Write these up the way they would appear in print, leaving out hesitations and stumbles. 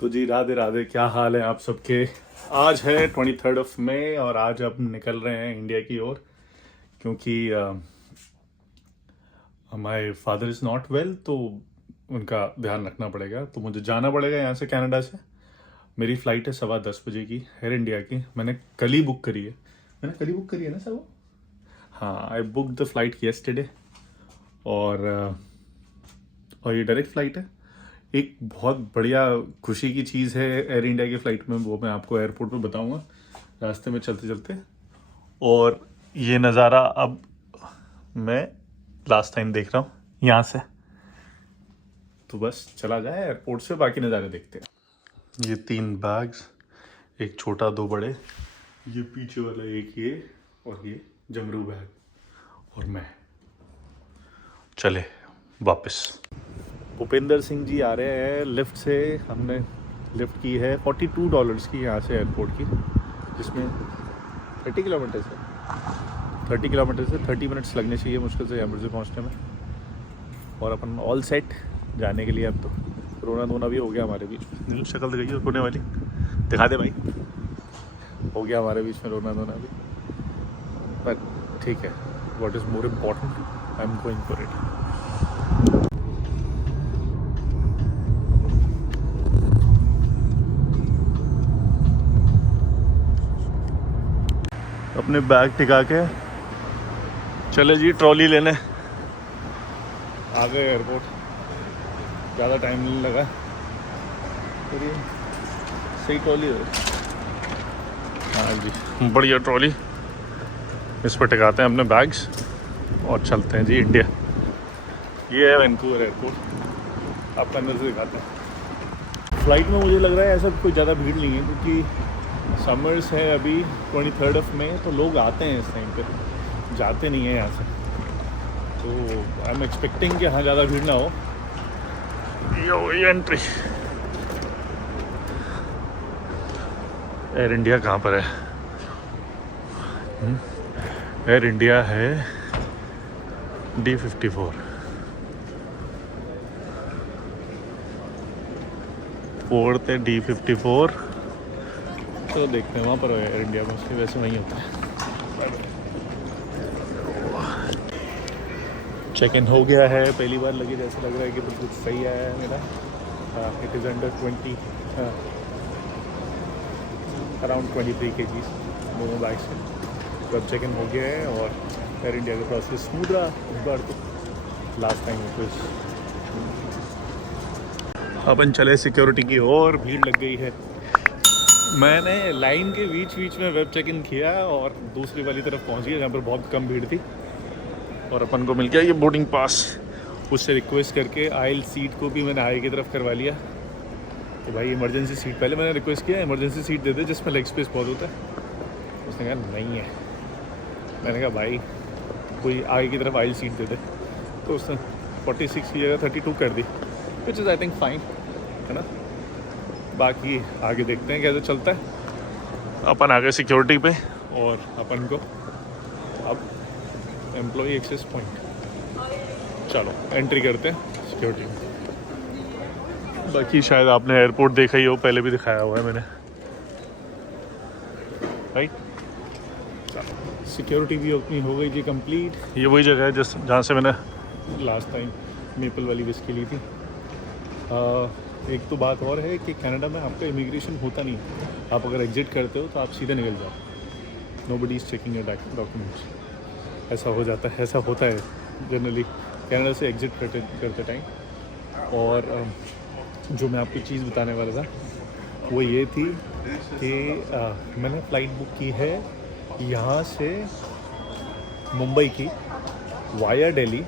तो जी राधे राधे, क्या हाल है आप सबके। आज है 23 मई और आज अब निकल रहे हैं इंडिया की ओर, क्योंकि my father is not well, तो उनका ध्यान रखना पड़ेगा। तो मुझे जाना पड़ेगा यहाँ से, कनाडा से। मेरी फ़्लाइट है 10:15 की, एयर इंडिया की। मैंने कल ही बुक करी है। मैंने कल ही बुक करी है ना सर वो। हाँ, I book the flight yesterday. और ये डायरेक्ट फ़्लाइट है। एक बहुत बढ़िया खुशी की चीज़ है एयर इंडिया की फ़्लाइट में, वो मैं आपको एयरपोर्ट पे बताऊंगा रास्ते में चलते चलते। और ये नज़ारा अब मैं लास्ट टाइम देख रहा हूँ यहाँ से, तो बस चला जाए एयरपोर्ट से, बाकी नज़ारे देखते हैं। ये 3 बैग्स, एक छोटा 2 बड़े, ये पीछे वाला एक, ये और ये जमरू बैग, और मैं चले वापस। भूपेंद्र सिंह जी आ रहे हैं लिफ्ट से। हमने लिफ्ट की है $42 की यहाँ से एयरपोर्ट की, जिसमें 30 किलोमीटर से 30 मिनट्स लगने चाहिए मुश्किल से एयरपोर्ट से पहुँचने में। और अपन ऑल सेट जाने के लिए। अब तो रोना धोना भी हो गया हमारे बीच में। शक्ल दिखाइए रोने वाली, दिखा दे भाई। हो गया हमारे बीच में रोना धोना भी, पर ठीक है। What is more important, I am going for it. अपने बैग टिका के चले जी ट्रॉली लेने। आ गए एयरपोर्ट, ज़्यादा टाइम नहीं लगा। तो ये सही ट्रॉली है। हाँ जी, बढ़िया ट्रॉली। इस पर टिकाते हैं अपने बैग्स और चलते हैं जी इंडिया। ये है वैंकूवर एयरपोर्ट, आपको अंदर से दिखाते हैं। फ़्लाइट में मुझे लग रहा है ऐसा कोई ज़्यादा भीड़ नहीं है, क्योंकि समर्स है अभी 23 मई, तो लोग आते हैं इस टाइम पे, जाते नहीं हैं यहाँ से। तो आई एम एक्सपेक्टिंग कि हाँ ज़्यादा भीड़ ना हो। ये हो गई एंट्री। एयर इंडिया कहाँ पर है? एयर इंडिया है D54। फोर्थ है D54। तो देखते हैं वहाँ पर एयर इंडिया में, उसके वैसे वहीं होता है। चेक इन हो गया है, पहली बार लगे जैसे लग रहा है कि बिल्कुल सही आया है मेरा। It is under 20, around 23 kgs दोनों बाइक से। तो अब चेक इन हो गया है और एयर इंडिया का प्रोसेस स्मूथ रहा इस बार तो। लास्ट टाइम कुछ अपन चले सिक्योरिटी की और, भीड़ लग गई है। मैंने लाइन के बीच में वेब चेक इन किया और दूसरी वाली तरफ पहुंच गया जहाँ पर बहुत कम भीड़ थी, और अपन को मिल गया ये बोर्डिंग पास। उससे रिक्वेस्ट करके आइल सीट को भी मैंने आगे की तरफ करवा लिया। तो भाई इमरजेंसी सीट, पहले मैंने रिक्वेस्ट किया इमरजेंसी सीट दे दे जिसमें लेग स्पेस बहुत होता है। उसने कहा नहीं है। मैंने कहा भाई कोई आगे की तरफ आइल सीट दे दे। तो उसने 46 की जगह 32 कर दी, which is I think fine, है ना। बाकी आगे देखते हैं कैसे चलता है। अपन आ गए सिक्योरिटी पे और अपन को अब एम्प्लॉई एक्सेस पॉइंट, चलो एंट्री करते हैं सिक्योरिटी में। बाकी शायद आपने एयरपोर्ट देखा ही हो, पहले भी दिखाया हुआ है मैंने, राइट। चलो सिक्योरिटी भी अपनी हो गई थी कंप्लीट। ये वही जगह है जहाँ से मैंने लास्ट टाइम मेपल वाली विस्की ली थी। एक तो बात और है कि कनाडा में आपका इमिग्रेशन होता नहीं। आप अगर एग्जिट करते हो तो आप सीधे निकल जाओ, nobody is checking your documents. ऐसा हो जाता है, ऐसा होता है जनरली कनाडा से एग्ज़िट करते टाइम। और जो मैं आपको चीज़ बताने वाला था वो ये थी कि मैंने फ़्लाइट बुक की है यहाँ से मुंबई की वाया दिल्ली,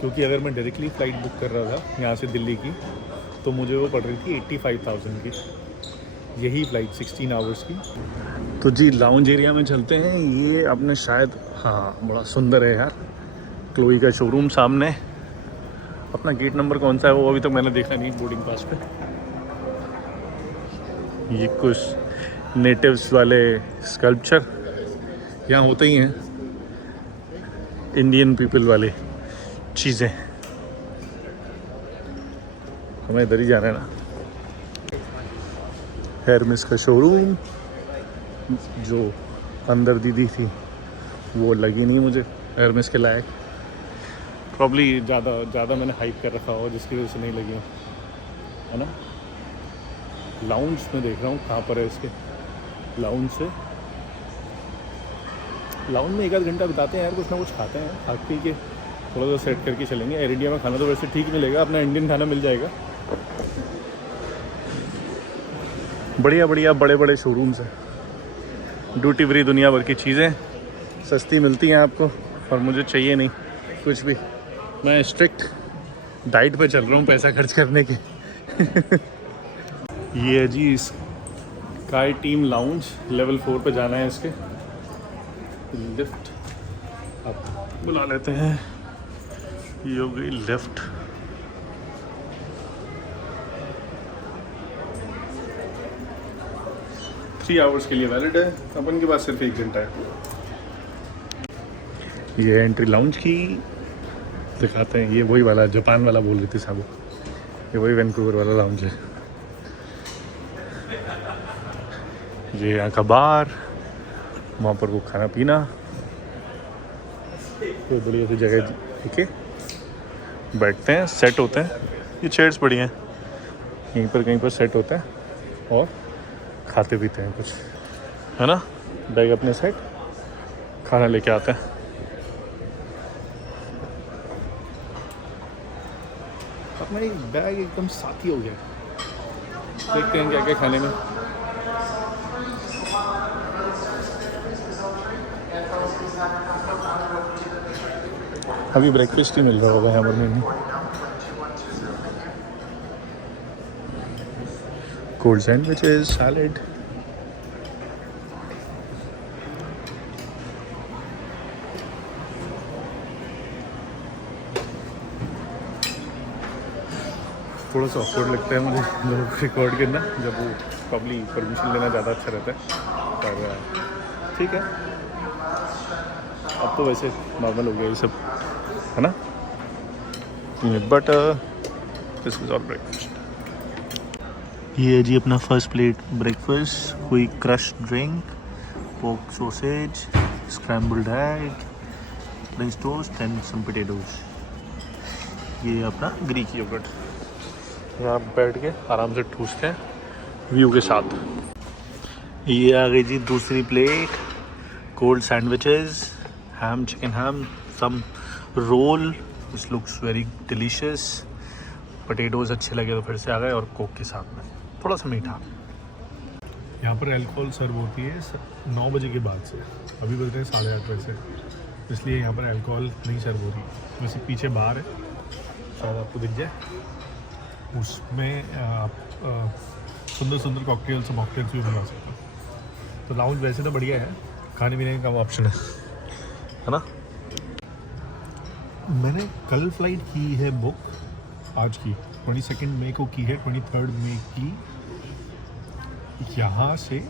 क्योंकि अगर मैं डायरेक्टली फ़्लाइट बुक कर रहा था यहाँ से दिल्ली की तो मुझे वो पड़ रही थी 85,000 की, यही फ़्लाइट 16 आवर्स की। तो जी लाउंज एरिया में चलते हैं। ये आपने शायद, हाँ बड़ा सुंदर है यार, क्लोई का शोरूम सामने। अपना गेट नंबर कौन सा है वो अभी तक मैंने देखा नहीं बोर्डिंग पास पे। ये कुछ नेटिव्स वाले स्कल्पचर यहाँ होते ही हैं, इंडियन पीपल वाले चीज़ें। हमें इधर ही जाना है ना। हेरमेस का शोरूम। जो अंदर दीदी थी वो लगी नहीं मुझे हेरमेस के लायक, प्रॉब्ली ज़्यादा मैंने हाइप कर रखा हो जिसकी वजह से नहीं लगी हूँ, है ना। लाउंज में देख रहा हूँ कहाँ पर है इसके। लाउंज में एक आध घंटा बिताते हैं यार, कुछ ना कुछ खाते हैं, खा पी के थोड़ा सा सेट करके चलेंगे। एयर इंडिया में खाना तो वैसे ठीक मिलेगा, अपना इंडियन खाना मिल जाएगा। बढ़िया बढ़िया बड़े बड़े शोरूम्स हैं, ड्यूटी फ्री दुनिया भर की चीज़ें सस्ती मिलती हैं आपको, और मुझे चाहिए नहीं कुछ भी। मैं स्ट्रिक्ट डाइट पे चल रहा हूँ पैसा खर्च करने के। ये है जी स्काई टीम लाउंज, लेवल 4 पे जाना है इसके। लिफ्ट आप बुला लेते हैं, ये हो गई लिफ्ट। आवर्स के लिए वैलिड है, अपन के पास सिर्फ 1 घंटा है। ये एंट्री लाउंज की दिखाते हैं, ये वही वाला जापान वाला बोल रही थी साबू, ये वही वैंकूवर वाला लाउंज है। ये यहाँ का बार, वहाँ पर वो खाना पीना, तो बढ़िया सी जगह। ठीक है, बैठते हैं, सेट होते हैं, ये चेयर्स बढ़िया हैं, यहीं पर कहीं पर सेट होते हैं और खाते पीते हैं कुछ, है ना। बैग अपने सेट, खाना लेके आते हैं। अपना एक बैग एकदम साथी हो गया, देखते हैं क्या क्या खाने में। अभी ब्रेकफास्ट ही मिल रहा होगा यहाँ पर मेनू। Cold sandwiches, salad. थोड़ा सा ऑकवर्ड लगता है मुझे लोगों को रिकॉर्ड करना, जब वो प्रॉब्ली परमिशन लेना ज़्यादा अच्छा रहता है, पर ठीक है। अब तो वैसे नॉर्मल हो गया ये सब, है ना। Butter, this is all breakfast. ये है जी अपना फर्स्ट प्लेट ब्रेकफास्ट, हुई crush drink, pork sausage, scrambled egg, French toast and some potatoes. ये अपना ग्रीक योगर्ट, यहाँ बैठ के आराम से ठूसते हैं व्यू के साथ। ये आ गई जी दूसरी plate, cold sandwiches, ham, chicken ham, some roll, this looks very delicious. Potatoes अच्छे लगे तो फिर से आ गए, और कोक के साथ में थोड़ा सा मीठा। यहाँ पर अल्कोहल सर्व होती है 9 बजे के बाद से, अभी बज रहे हैं 8:30 बजे से, इसलिए यहाँ पर अल्कोहल नहीं सर्व हो रही। वैसे पीछे बार है, शायद आपको दिख जाए, उसमें आप सुंदर सुंदर कॉकटेल्स और मॉकटेल्स भी मंगा सकते हो। तो लाउंज वैसे तो बढ़िया है, खाने पीने का ऑप्शन है ना। मैंने कल फ्लाइट की है बुक, आज की 22 मई को की है, 23 मई की यहाँ से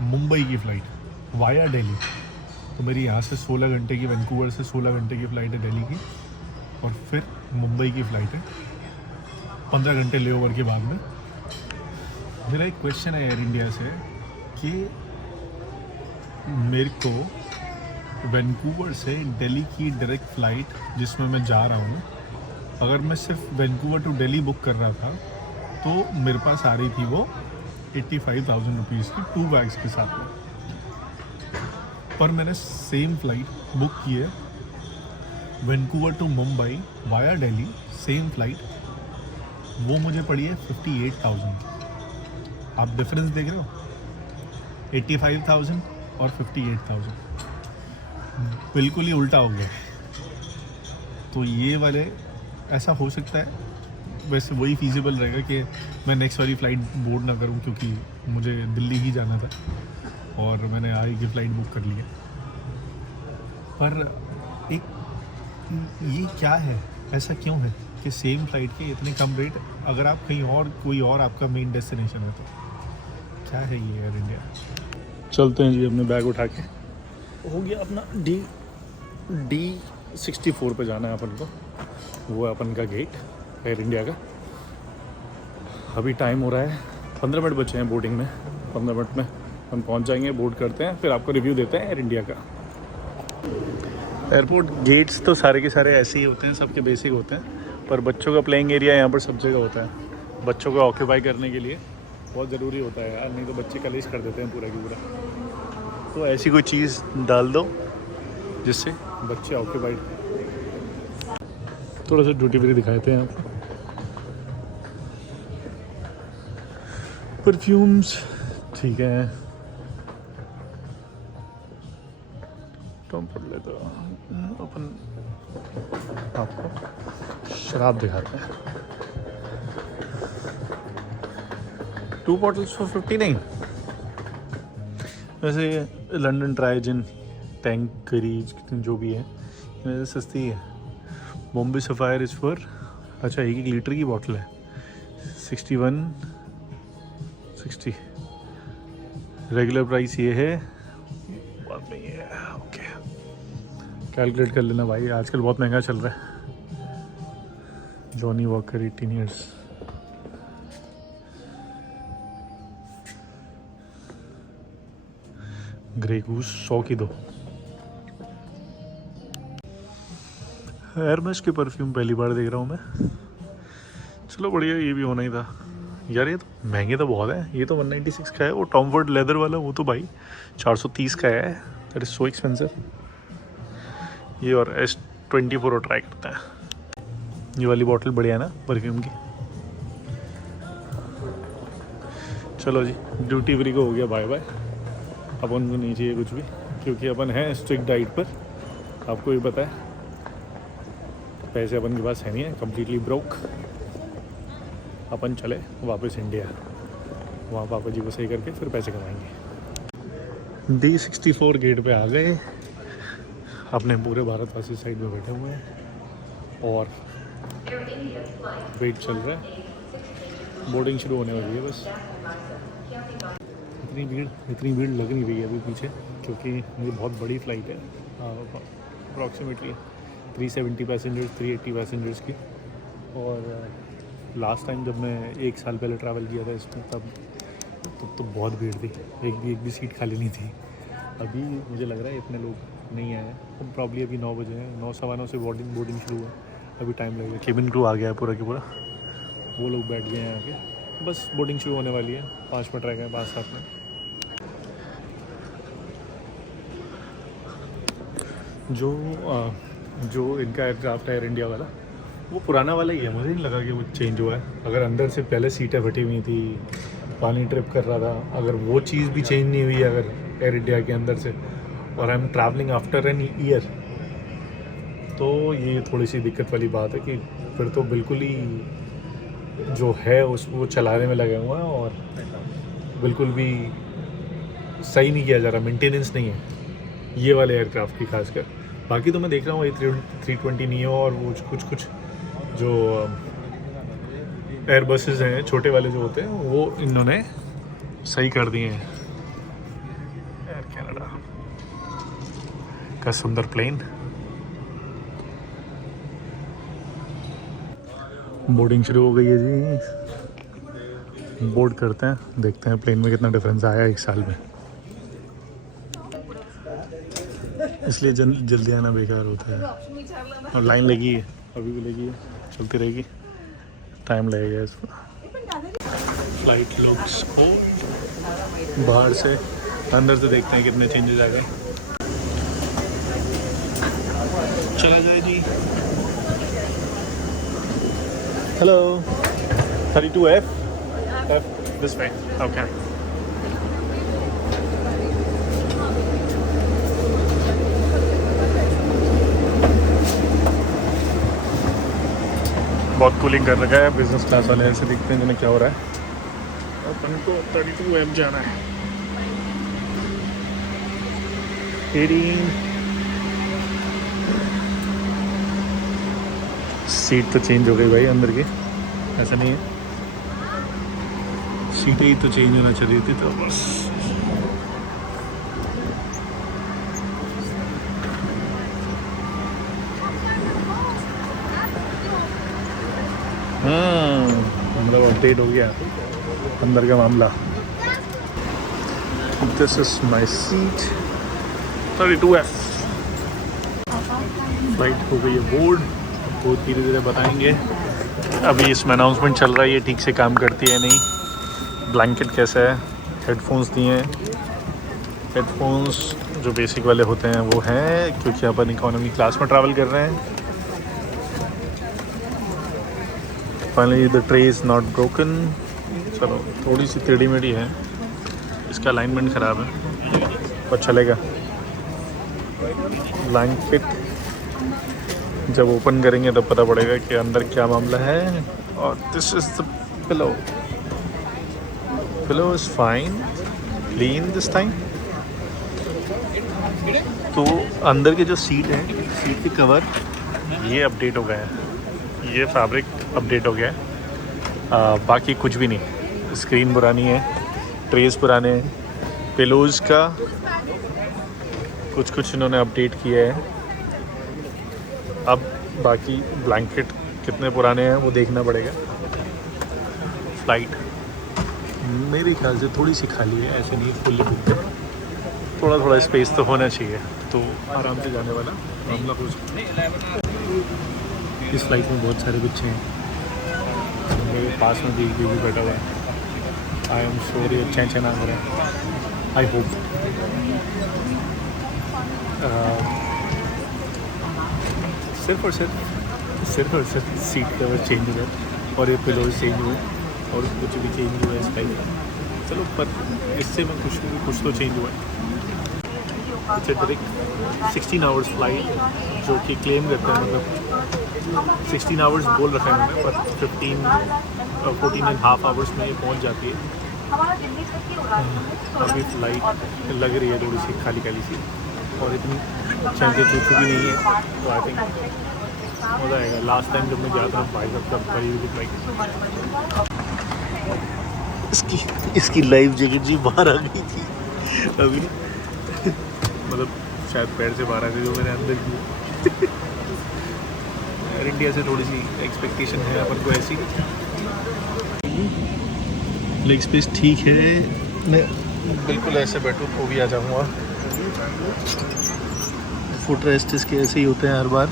मुंबई की फ़्लाइट वाया दिल्ली। तो मेरी यहाँ से 16 घंटे की, वैंकूवर से 16 घंटे की फ़्लाइट है दिल्ली की, और फिर मुंबई की फ़्लाइट है 15 घंटे लेओवर के बाद में। मेरा एक क्वेश्चन है एयर इंडिया से कि मेरे को वैंकूवर से दिल्ली की डायरेक्ट फ़्लाइट जिसमें मैं जा रहा हूँ, अगर मैं सिर्फ वैंकूवर टू दिल्ली बुक कर रहा था तो मेरे पास आ रही थी वो 85,000 रुपीज़ की 2 बैग्स के साथ में। पर मैंने सेम फ़्लाइट बुक की है Vancouver to Mumbai via Delhi, same flight, वो मुझे पड़ी है 58,000। आप डिफरेंस देख रहे हो, 85,000 और 58,000, बिल्कुल ही उल्टा हो गया। तो ये वाले ऐसा हो सकता है, वैसे वही फीजिबल रहेगा कि मैं नेक्स्ट वाली फ़्लाइट बोर्ड ना करूं, क्योंकि मुझे दिल्ली ही जाना था और मैंने आई की फ़्लाइट बुक कर ली है। पर एक ये क्या है, ऐसा क्यों है कि सेम फ़्लाइट के इतने कम रेट, अगर आप कहीं और कोई और आपका मेन डेस्टिनेशन है तो क्या है ये एयर इंडिया। चलते हैं जी, अपने बैग उठा के, हो गया अपना D64 पे जाना है अपन को, वो है अपन का गेट एयर इंडिया का। अभी टाइम हो रहा है 15 मिनट बचे हैं बोर्डिंग में, 15 मिनट में हम पहुंच जाएंगे, बोर्ड करते हैं, फिर आपको रिव्यू देते हैं एयर इंडिया का। एयरपोर्ट गेट्स तो सारे के सारे ऐसे ही होते हैं, सबके बेसिक होते हैं, पर बच्चों का प्लेइंग एरिया यहाँ पर सब जगह होता है। बच्चों को ऑक्यूपाई करने के लिए बहुत ज़रूरी होता है यार, नहीं तो बच्चे कलेश कर देते हैं पूरा की पूरा। तो ऐसी कोई चीज़ डाल दो जिससे बच्चे ऑक्यूपाइड। थोड़ा सा ड्यूटी फ्री दिखाते हैं आपको। परफ्यूम्स ठीक है, पढ़ लेते अपन आपको शराब दिखाते हैं। 2 बॉटल्स फॉर 59। वैसे लंदन ड्राई जिन, टैंक करीज जो भी है वैसे सस्ती है। बॉम्बे सफ़ायर इस पर अच्छा 1 लीटर की बॉटल है 6160। रेगुलर प्राइस ये है, बात नहीं है। ओके कैलकुलेट कर लेना भाई, आजकल बहुत महंगा चल रहा है। Johnny walker 18 years. Grey goose 100 की 2। एयरमेस के परफ्यूम पहली बार देख रहा हूँ मैं। चलो बढ़िया, ये भी होना ही था यार। ये तो महंगे तो बहुत है। ये तो 196 का है, वो टॉम फोर्ड लेदर वाला वो तो भाई 430 का है। That is so expensive. ये और S24 और ट्राई करते हैं। ये वाली बॉटल बढ़िया है ना परफ्यूम की। चलो जी, ड्यूटी फ्री को हो गया बाय बाय। अपन को नहीं चाहिए कुछ भी, क्योंकि अपन हैं स्ट्रिक्ट डाइट पर, आपको भी पता है। पैसे अपन के पास है नहीं है, कम्प्लीटली ब्रोक। अपन चले वापस इंडिया, वहाँ पापा जी को सही करके फिर पैसे कमाएंगे। D64 गेट पे आ गए, अपने पूरे भारतवासी साइड में बैठे हुए हैं और वेट चल रहा है। बोर्डिंग शुरू होने वाली है बस। इतनी भीड़ लग नहीं रही है अभी पीछे, क्योंकि ये बहुत बड़ी फ़्लाइट है। अप्रॉक्सीमेटली 370 पैसेंजर्स 380 पैसेंजर्स की। और लास्ट टाइम जब मैं 1 साल पहले ट्रैवल किया था इसमें, तब तो बहुत भीड़ थी, एक भी सीट खाली नहीं थी। अभी मुझे लग रहा है इतने लोग नहीं आए हैं। तो प्रॉब्ली अभी 9 बजे हैं, 9 सवा 9 से बोर्डिंग शुरू है। अभी टाइम लगेगा। केबिन क्रू आ गया है पूरा के पूरा, वो लोग बैठ गए हैं आके। बस बोर्डिंग शुरू होने वाली है, 5 मिनट रह गए, 5-7 मिनट। जो इनका एयरक्राफ्ट है एयर इंडिया वाला, वो पुराना वाला ही है। मुझे नहीं लगा कि वो चेंज हुआ है। अगर अंदर से पहले सीटें फटी हुई थी, पानी ट्रिप कर रहा था, अगर वो चीज़ भी चेंज नहीं हुई अगर एयर इंडिया के अंदर से, और I am travelling after an year, तो ये थोड़ी सी दिक्कत वाली बात है कि फिर तो बिल्कुल ही जो है उसको चलाने में लगे हुए हैं और बिल्कुल भी सही नहीं किया जा रहा, मेंटेनेंस नहीं है ये वाले एयरक्राफ्ट की खासकर। बाकी तो मैं देख रहा हूँ A320 नियो और वो कुछ जो एयरबसेस हैं छोटे वाले जो होते हैं, वो इन्होंने सही कर दिए हैं। एयर कनाडा का सुंदर प्लेन। बोर्डिंग शुरू हो गई है जी, बोर्ड करते हैं, देखते हैं प्लेन में कितना डिफरेंस आया 1 साल में। इसलिए जल्दी आना बेकार होता है। और लाइन लगी है, अभी भी लगी है, चलती रहेगी, टाइम लगेगा इसको। फ्लाइट लुक्स बाहर से, अंदर से देखते हैं कितने चेंजेस आ गए। चला जाए जी। Hello 32F this way. Okay बहुत कूलिंग कर रखा है। बिजनेस क्लास वाले ऐसे दिखते हैं जिन्हें क्या हो रहा है। अपन को 32F जाना है। 18 सीट तो चेंज हो गई भाई अंदर की, ऐसा नहीं है, सीटें ही तो चेंज होना चाहिए थी तो बस। हाँ मतलब अपडेट हो गया। अंदर का मामला। This is my seat 32F। Flight हो गई है बोर्ड, वो धीरे धीरे बताएंगे। अभी इसमें अनाउंसमेंट चल रहा है, ये ठीक से काम करती है नहीं, ब्लैंकेट कैसा है, हेडफोन्स दिए हैं। हेडफोन्स जो बेसिक वाले होते हैं वो हैं, क्योंकि अपन इकोनॉमी क्लास में ट्रैवल कर रहे हैं। Finally the tray is not broken. चलो थोड़ी सी टेढ़ी मेढ़ी है, इसका अलाइनमेंट ख़राब है पर चलेगा। ब्लैंकेट जब ओपन करेंगे तब पता पड़ेगा कि अंदर क्या मामला है। और this is the pillow. Pillow is fine, clean this time. तो अंदर के जो सीट है, सीट के कवर ये अपडेट हो गए हैं, ये फैब्रिक अपडेट हो गया है। बाकी कुछ भी नहीं, स्क्रीन पुरानी है, ट्रेस पुराने हैं, पिलोज़ का कुछ इन्होंने अपडेट किया है। अब बाकी ब्लैंकेट कितने पुराने हैं वो देखना पड़ेगा। फ़्लाइट मेरे ख्याल से थोड़ी सी खाली है, ऐसे नहीं फुल्ली बुक है, थोड़ा थोड़ा स्पेस तो होना चाहिए, तो आराम से जाने वाला मामला हो सकता है। इस फ्लाइट में बहुत सारे बच्चे हैं, मेरे पास में भी बेबी बैठा हुआ है। आई एम श्योर ये अच्छे नाम रहे हैं, आई होप। सिर्फ और सिर्फ सीट कवर चेंज हुआ और ये पिलोज चेंज हुए और कुछ भी चेंज हुआ है इस टाइप का। चलो पर इससे मैं खुश हूँ, कुछ तो चेंज हुआ है। इट्स डायरेक्ट 16 आवर्स फ्लाइट जो कि क्लेम करते हैं, मतलब 16 आवर्स बोल रखा है उन्होंने, पर 14.5 आवर्स में ये पहुँच जाती है। अभी फ्लाइट लग रही है थोड़ी सी खाली खाली सी और इतनी चैंके चुकी भी नहीं है, तो आई थिंक मज़ा आएगा। लास्ट टाइम जब मैं गया था भाई साहब तब भरी हुई फ्लाइट। इसकी लाइफ जैकेट जी बाहर आ गई थी अभी, मतलब शायद पैर से बाहर आ गई जो मैंने अंदर की। एयर इंडिया से थोड़ी सी एक्सपेक्टेशन है अपन को ऐसी। लेग स्पेस ठीक है, मैं बिल्कुल ऐसे बैठूँ तो भी आ जाऊँगा। फुट रेस्ट इसके ऐसे ही होते हैं हर बार।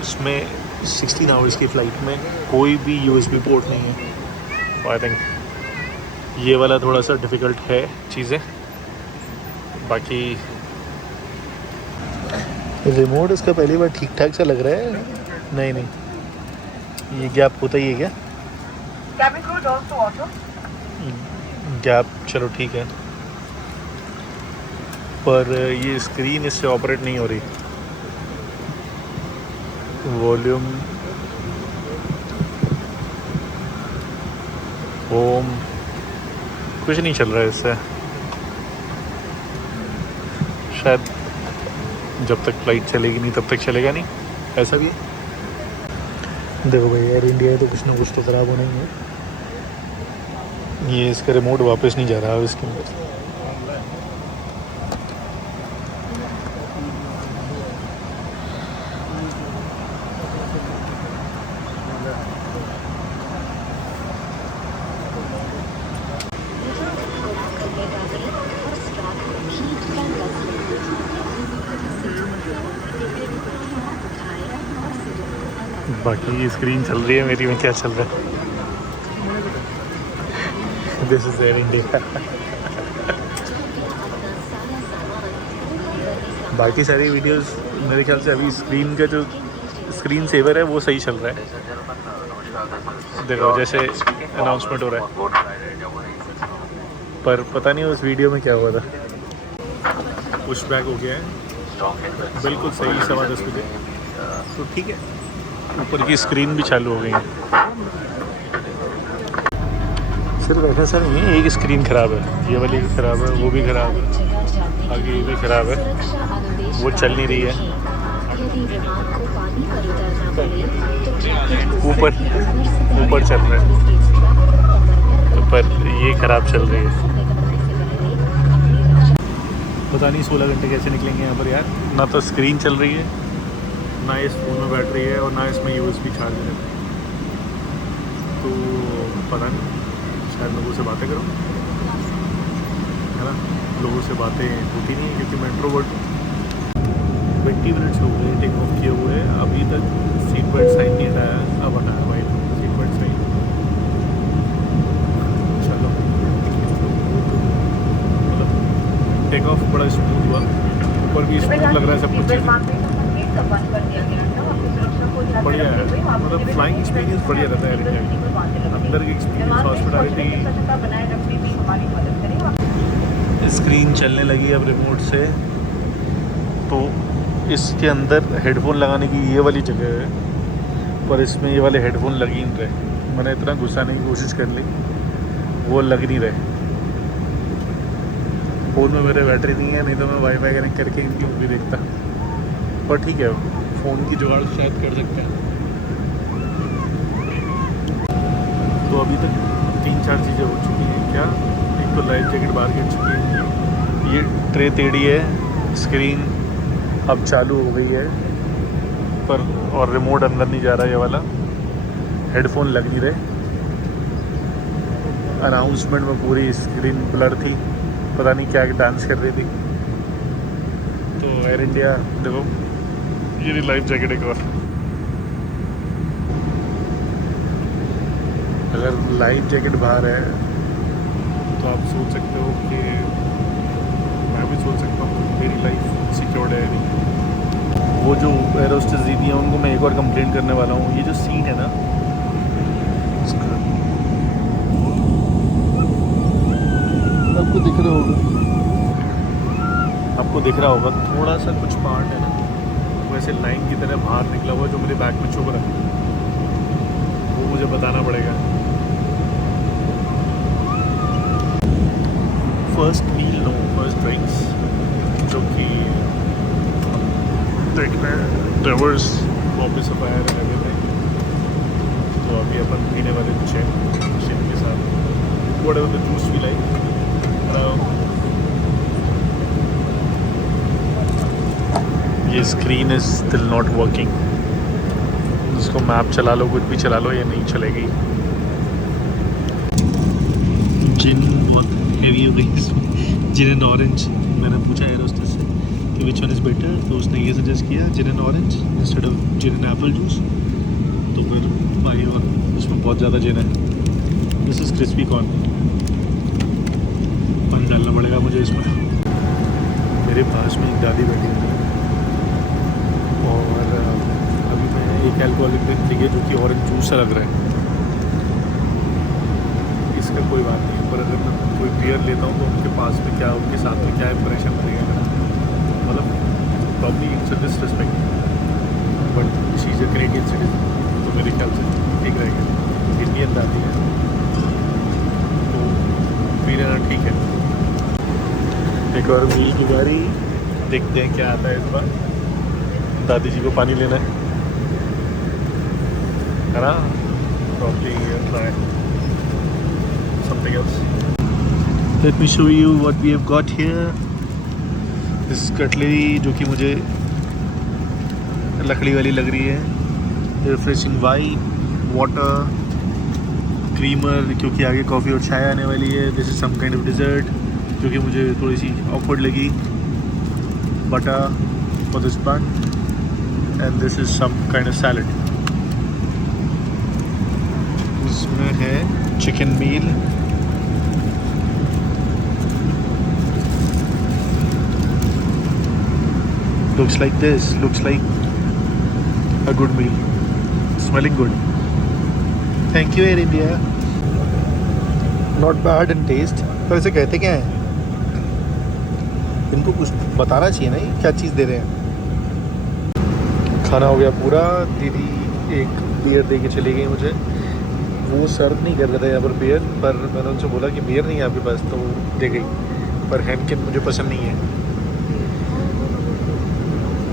इसमें 16 आवर्स की फ़्लाइट में कोई भी USB पोर्ट नहीं है। आई थिंक ये वाला थोड़ा सा डिफ़िकल्ट है चीज़ें। बाकी रिमोट इसका पहली बार ठीक ठाक सा लग रहा है। नहीं ये गैप होता ही है क्या? गैप चलो ठीक है, पर ये स्क्रीन इससे ऑपरेट नहीं हो रही। वॉल्यूम, होम, कुछ नहीं चल रहा है इससे। शायद जब तक फ्लाइट चलेगी नहीं तब तक चलेगा नहीं, ऐसा भी है। देखो भाई एयर इंडिया है तो कुछ ना कुछ तो ख़राब होना ही है। ये इसका रिमोट वापस नहीं जा रहा है इसके अंदर। बाकी स्क्रीन चल रही है मेरी में, क्या चल रहा है? This is air India. बाकी सारी वीडियोस मेरे ख्याल से अभी स्क्रीन का जो स्क्रीन सेवर है वो सही चल रहा है। देखो जैसे अनाउंसमेंट हो रहा है, पर पता नहीं उस वीडियो में क्या हुआ था। पुश बैक हो गया है बिल्कुल सही 10:15 बजे, तो ठीक है। ऊपर की स्क्रीन भी चालू हो गई है। सिर्फ ऐसा सर नहीं है, एक स्क्रीन ख़राब है, ये वाली भी ख़राब है, वो भी ख़राब है, आगे ये भी ख़राब है, वो चल नहीं रही है। ऊपर चल रहा है, पर ये ख़राब चल रही है। पता नहीं 16 घंटे कैसे निकलेंगे यहाँ पर यार। ना तो स्क्रीन चल रही है, ना इस फ़ोन में बैटरी है और ना इसमें USB चार्जर है, तो पता नहीं शायद लोगों से बातें करो, है ना। लोगों से बातें होती नहीं है क्योंकि मैं इंट्रोवर्ट। 20 मिनट्स हो गए टेक ऑफ किए हुए, अभी तक सीट बेल्ट साइन नहीं हटाया। अब हटाया भाई सीट बेल्ट साइन। चलो, मतलब टेक ऑफ बड़ा स्मूथ हुआ, ऊपर भी स्मूथ लग रहा है सब कुछ चीज़ें बढ़िया है। मतलब फ्लाइंग एक्सपीरियंस बढ़िया रहता है एयर इंडिया की। अंदर की एक्सपीरियंस, हॉस्पिटैलिटी। स्क्रीन चलने लगी अब रिमोट से, तो इसके अंदर हेडफोन लगाने की ये वाली जगह है, पर इसमें ये वाले हेडफोन लग ही नहीं रहे। मैंने इतना घुसाने की कोशिश कर ली, वो लग नहीं रहे। फ़ोन में मेरे बैटरी नहीं है, नहीं तो मैं वाईफाई कनेक्ट करके इनकी मूवी देखता। पर ठीक है, फ़ोन की जुगाड़ शायद कर सकते हैं। तो अभी तक 3-4 चीज़ें हो चुकी हैं। क्या? एक तो लाइफ जैकेट बाहर गिर चुकी है, ये ट्रे टेढ़ी है, स्क्रीन अब चालू हो गई है पर, और रिमोट अंदर नहीं जा रहा है ये वाला। हेडफोन लग नहीं रहे। अनाउंसमेंट में पूरी स्क्रीन ब्लर थी, पता नहीं क्या डांस कर रही थी। तो एयर इंडिया देखो, ये रही लाइफ जैकेट एक और। अगर लाइफ जैकेट बाहर है तो आप सोच सकते हो कि मैं भी सोच सकता हूँ मेरी लाइफ सिक्योर्ड है नहीं। वो जो एयर होस्टेस दीदी हैं उनको मैं एक और कंप्लेंट करने वाला हूँ। ये जो सीट है ना, आपको दिख रहा होगा, थोड़ा सा कुछ पार्ट है ना वैसे लाइन की तरह बाहर निकला हुआ जो मेरे बैक में चुभ रहा है, वो मुझे बताना पड़ेगा। First meal no, first drinks, जो कि देखना है drivers office of air and everything. तो अभी अपन पीने वाले चेन के साथ whatever the juice we like. ये screen is still not working. इसको मैप चला लो, कुछ भी चला लो, ये नहीं चलेगी। जिन बहुत हेवी हो गई, जिन एंड ऑरेंज। मैंने पूछा एयर होस्टेस से कि विच वन इज़ बेटर, तो उसने ये सजेस्ट किया gin and orange instead of gin and apple juice. तो फिर भाई और उसमें बहुत ज़्यादा जिन है। दिस इज़ क्रिस्पी कॉर्न, पानी डालना पड़ेगा मुझे इसमें। मेरे पास में एक दादी बैठी हुई है और अभी मैं एक अल्कोहलिक ड्रिंक पी जो कि ऑरेंज जूस सा लग रहा है। इसका कोई बात नहीं, पर अगर मैं कोई बियर लेता हूँ तो उनके पास में क्या, उनके साथ में क्या इंप्रेशन बनेगा मेरा, मतलब probably it's a disrespect. But she is a Canadian citizen, तो मेरे ख्याल से ठीक रहेगा। इंडियन दादी है तो पी लेना ठीक है। एक और मील की गाड़ी, देखते हैं क्या आता है इस बार। दादी जी को पानी लेना है ना, probably try something else. Let me show you what we have got here. This cutlery जो कि मुझे लकड़ी वाली लग रही है। रिफ्रेशिंग वाइट, वाटर, क्रीमर क्योंकि आगे कॉफ़ी और चाय आने वाली है। This is some kind of dessert जो कि मुझे थोड़ी सी ऑकवर्ड लगी। Butter for this bun and this is some kind of salad. इसमें है chicken meal, looks like this, looks like a good meal, smelling good. Thank you Air India. Not bad in taste. तो इसे कहते क्या हैं? इनको कुछ बताना चाहिए ना, ये क्या चीज़ दे रहे हैं। खाना हो गया पूरा। दीदी एक बियर दे के चली गई मुझे। वो सर्व नहीं कर रहा था यहाँ पर बियर, पर मैंने उनसे बोला कि बियर नहीं है आपके पास, तो दे गई। पर हैनकिन मुझे पसंद नहीं है,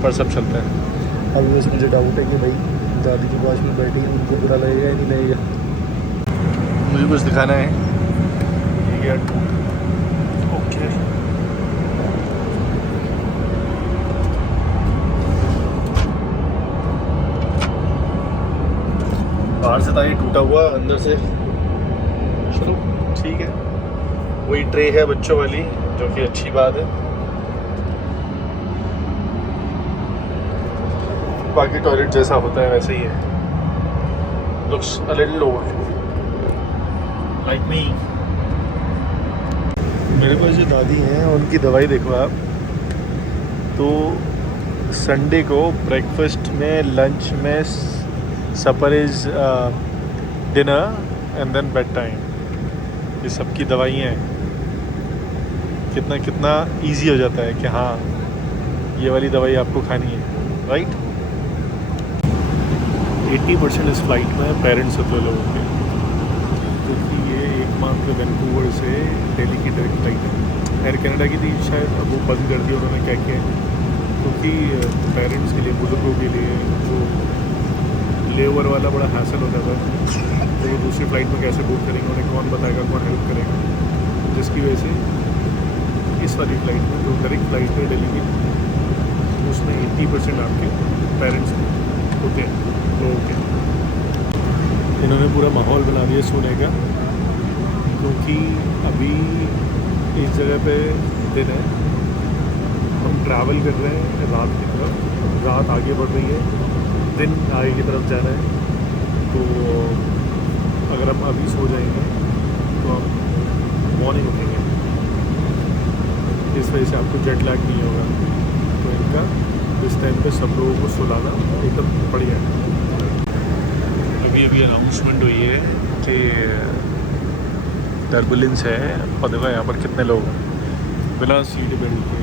पर सब चलता है। अभी बस मुझे डाउट है कि भाई दादी के पास में बैठी है, उनको बुरा लगेगा या नहीं लगेगा। मुझे कुछ दिखाना है। ये ओके, बाहर से था ये टूटा हुआ, अंदर से चलो ठीक ठीक है, वही ट्रे है बच्चों वाली, जो कि अच्छी बात है। बाकी टॉयलेट जैसा होता है वैसे ही है। Looks a little old like me. मेरे पास जो दादी हैं उनकी दवाई देखो आप, तो संडे को ब्रेकफास्ट में, लंच में, supper is dinner and then bedtime, ये सबकी दवाइयाँ हैं। कितना इजी हो जाता है कि हाँ ये वाली दवाई आपको खानी है, राइट। 80% इस फ्लाइट में पेरेंट्स होते हैं लोगों के, क्योंकि ये एकमात्र वैंकूवर से दिल्ली की डायरेक्ट फ्लाइट है। एयर कनाडा की थी शायद, अब वो बंद कर दी उन्होंने, क्या किया है, क्योंकि पेरेंट्स के लिए, बुजुर्गों के लिए जो लेओवर वाला बड़ा हैसल होता था, तो वो दूसरी फ्लाइट में कैसे बुक करेंगे, उन्हें कौन बताएगा, कौन हेल्प करेगा, जिसकी वजह से इस वाली फ्लाइट में जो डायरेक्ट फ्लाइट है दिल्ली की, उसमें 80% आपके पेरेंट्स होते हैं लोगों के। इन्होंने पूरा माहौल बना दिया सोने का, क्योंकि अभी इस जगह पे दिन है, हम ट्रैवल कर रहे हैं रात की तरफ, रात आगे बढ़ रही है, दिन आगे की तरफ जा रहा है। तो अगर हम अभी सो जाएंगे तो हम मॉर्निंग उठेंगे, इस वजह से आपको जेट लैग नहीं होगा। तो इनका इस टाइम पे सब लोगों को सुलाना एकदम बढ़िया है। अभी अनाउंसमेंट हुई है कि टर्बुलेंस है, और देखो यहाँ पर कितने लोग हैं बिना सीट बेल्ट के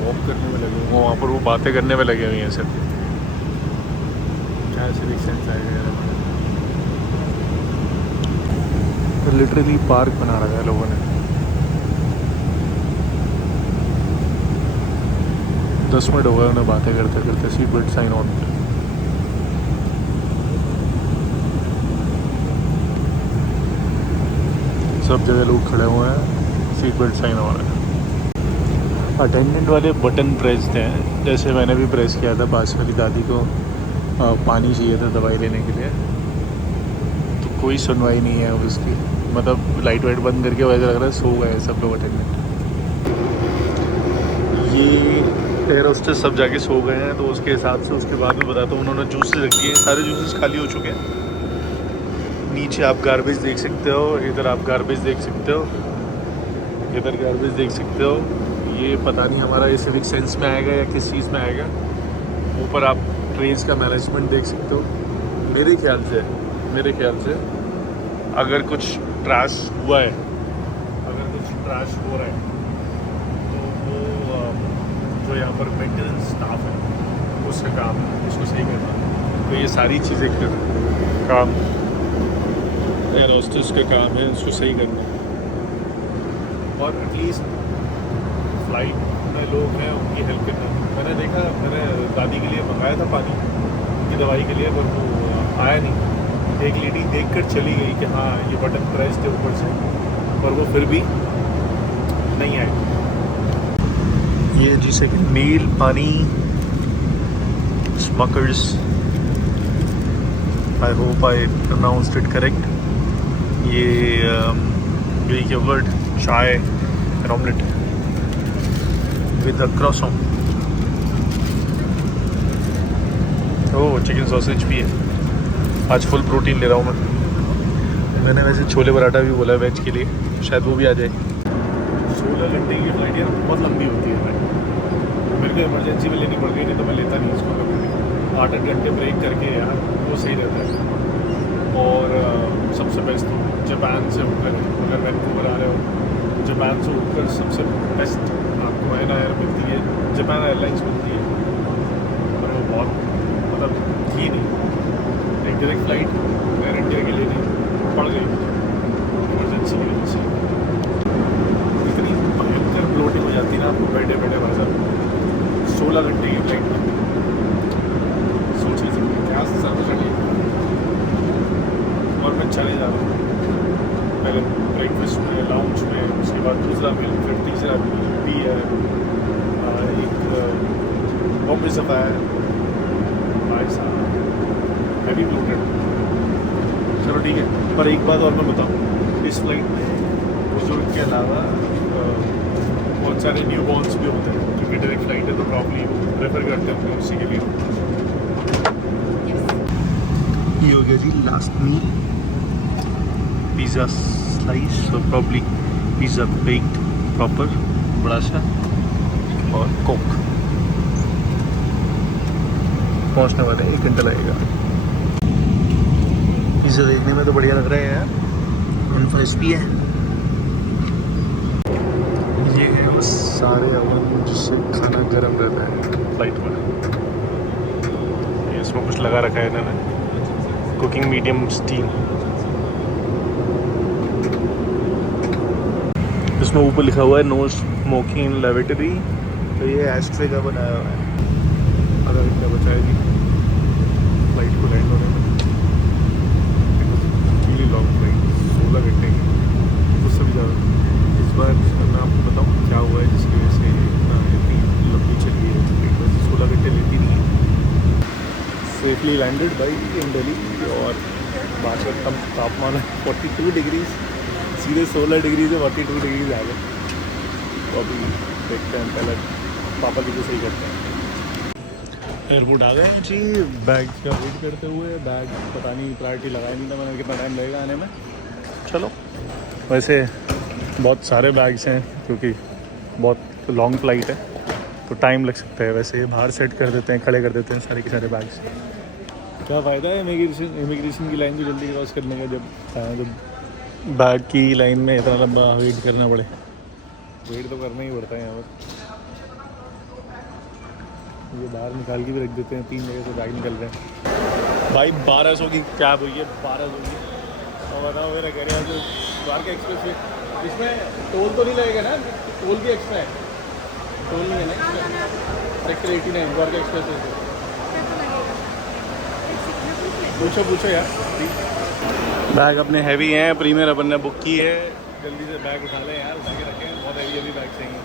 वॉक करने में लगे हुए, वहाँ पर वो बातें करने में लगे हुए हैं सिर्फ। क्या सिविक सेंस आएगा यार। लिटरली पार्क बना रखा है लोगों ने। 10 मिनट हो गए उन्हें बातें करते करते। Seat belt sign on. सब जगह लोग खड़े हुए हैं, सीट बेल्ट साइन हो रहा है। अटेंडेंट वाले बटन प्रेस हैं, जैसे मैंने भी प्रेस किया था। पास वाली दादी को पानी चाहिए था दवाई लेने के लिए, तो कोई सुनवाई नहीं है उसकी। मतलब लाइट वाइट बंद करके वैसे लग रहा है सो गए सब लोग अटेंडेंट। ये एयर होस्टेस सब जाके सो गए हैं, तो उसके हिसाब से उसके बाद में बताता हूँ। उन्होंने जूसेस रख दिए, सारे जूसेस खाली हो चुके हैं। नीचे आप गार्बेज देख सकते हो, इधर आप गार्बेज देख सकते हो, इधर गार्बेज देख सकते हो। ये पता नहीं हमारा ये सिविक सेंस में आएगा या किस चीज़ में आएगा। ऊपर आप ट्रेन्स का मैनेजमेंट देख सकते हो। मेरे ख्याल से अगर कुछ ट्रैश हुआ है, अगर कुछ ट्रैश हो रहा है, तो वो जो यहाँ पर मेंटेनेंस स्टाफ है उसका काम है उसको सही करना। तो ये सारी चीज़ें काम एयर होस्टेस का काम है उसको सही करना। और एटलीस्ट फ्लाइट में लोग हैं उनकी हेल्प करना। मैंने देखा, मैंने दादी के लिए मंगाया था पानी उनकी दवाई के लिए, पर वो आया नहीं। एक लेडी देखकर चली गई कि हाँ ये बटन प्रेस थे ऊपर से, पर वो फिर भी नहीं आई। ये जी सेकंड मील पानी Smuckers, I hope I pronounced it correct. ये Greek yogurt, chai and omelette with a croissant. Oh chicken sausage भी है। आज फुल प्रोटीन ले रहा हूँ मैं। मैंने वैसे छोले पराठा भी बोला है वेज के लिए, शायद वो भी आ जाए। 16 घंटे की फ्लाइट यार बहुत लंबी होती है भाई। मेरे को इमरजेंसी में लेनी पड़ गई, नहीं तो मैं लेता नहीं इसको कभी। 8-8 घंटे ब्रेक करके यार वो सही रहता है। और सबसे बेस्ट जापान से उठकर, अगर वैंकूवर आ रहे हो, जापान से उठकर सबसे बेस्ट आपको एन एयर मिलती है, जापान एयरलाइंस मिलती है। और वो बहुत मतलब थी नहीं, एक डायरेक्ट फ्लाइट एयर इंडिया के लिए नहीं पड़ गई इमरजेंसी की वजह से। इतनी भयंकर ब्लोटिंग हो जाती है ना आपको बैठे बैठे भाई साहब। 16 घंटे की फ्लाइट में सोच नहीं सकते क्या ज़्यादा चढ़िए। और मैं चले जा रहा हूँ, पहले ब्रेकफास्ट में, लाउंज में, उसके बाद दूसरा मील, फिर तीसरा मील भी है, एक बॉम्बे सफ़ा है भाई साहब, हैवी ब्लोटेड। चलो ठीक है, पर एक बात और मैं बताऊँ, इस फ्लाइट में बुजुर्ग के अलावा बहुत सारे न्यू बॉर्न्स भी होते हैं, क्योंकि डायरेक्ट फ्लाइट है तो प्रॉब्ली प्रेफर करते हैं उसी के लिए। ये हो गया जी लास्ट मील, पिज़्ज़ा स्लाइस और प्रॉब्ली पिज़्ज़ा बेक्ड प्रॉपर बड़ा सा, और कोक। पहुंचने वाले 1 घंटा लगेगा। पिज़्ज़ा देखने में तो बढ़िया लग रहा है यार, अनफ्रेस्पी है। ये है वो सारे ओवन जिससे खाना गर्म रहता है फ्लाइट में। इसमें कुछ लगा रखा है इन्होंने, कुकिंग मीडियम स्टीम। इसमें ऊपर लिखा हुआ है नो स्मोकिंग इन लेवेटरी, तो ये एस्ट्रे का बनाया हुआ है। आधा घंटा बचाएगी फ्लाइट को लैंड होने में। रियली लॉन्ग फ्लाइट, 16 घंटे की, उससे भी ज़्यादा। इस बार मैं आपको बताऊँ क्या हुआ है जिसकी वजह से इतनी लंबी चली है फ्लाइट, वैसे 16 घंटे लेती नहीं है। सेफली लैंडेड बाई इन दिल्ली, और बाहर का कम तापमान है 42 डिग्रीज, सीधे 16 डिग्री से 42 डिग्रीज आ गए। तो अभी देखते हैं, पहले पापा जी को सही करते हैं। एयरपोर्ट आ गए हैं जी, बैग का वेट करते हुए। बैग पता नहीं, प्रायोरिटी लगाया नहीं था मैंने, कितना टाइम लगेगा आने में। चलो, वैसे बहुत सारे बैग्स हैं क्योंकि बहुत लॉन्ग फ्लाइट है तो टाइम लग सकता है। वैसे बाहर सेट कर देते हैं, खड़े कर देते हैं सारे के सारे बैग्स। क्या फ़ायदा है इमिग्रेशन की लाइन को जल्दी क्रॉस करने का, जब बैग की लाइन में इतना लंबा वेट करना पड़े। वेट तो करना ही पड़ता है यहाँ पर। ये बाहर निकाल के भी रख देते हैं, 3 जगह से बैग निकल रहे हैं। भाई 1200 की कैब हुई है, 1200 की। और बताओ मेरा कह रहे हैं जो द्वारका एक्सप्रेस वे, इसमें टोल तो नहीं लगेगा ना? टोल भी एक्स्ट्रा है, टोल नहीं है ना सेक्टर 89 द्वारका एक्सप्रेस वे। पूछो यार। बैग अपने हैवी हैं, प्रीमियर अपन ने बुक की है, जल्दी से बैग उठा लें यार, उठा के रखें, बहुत हैवी बैग चाहिए।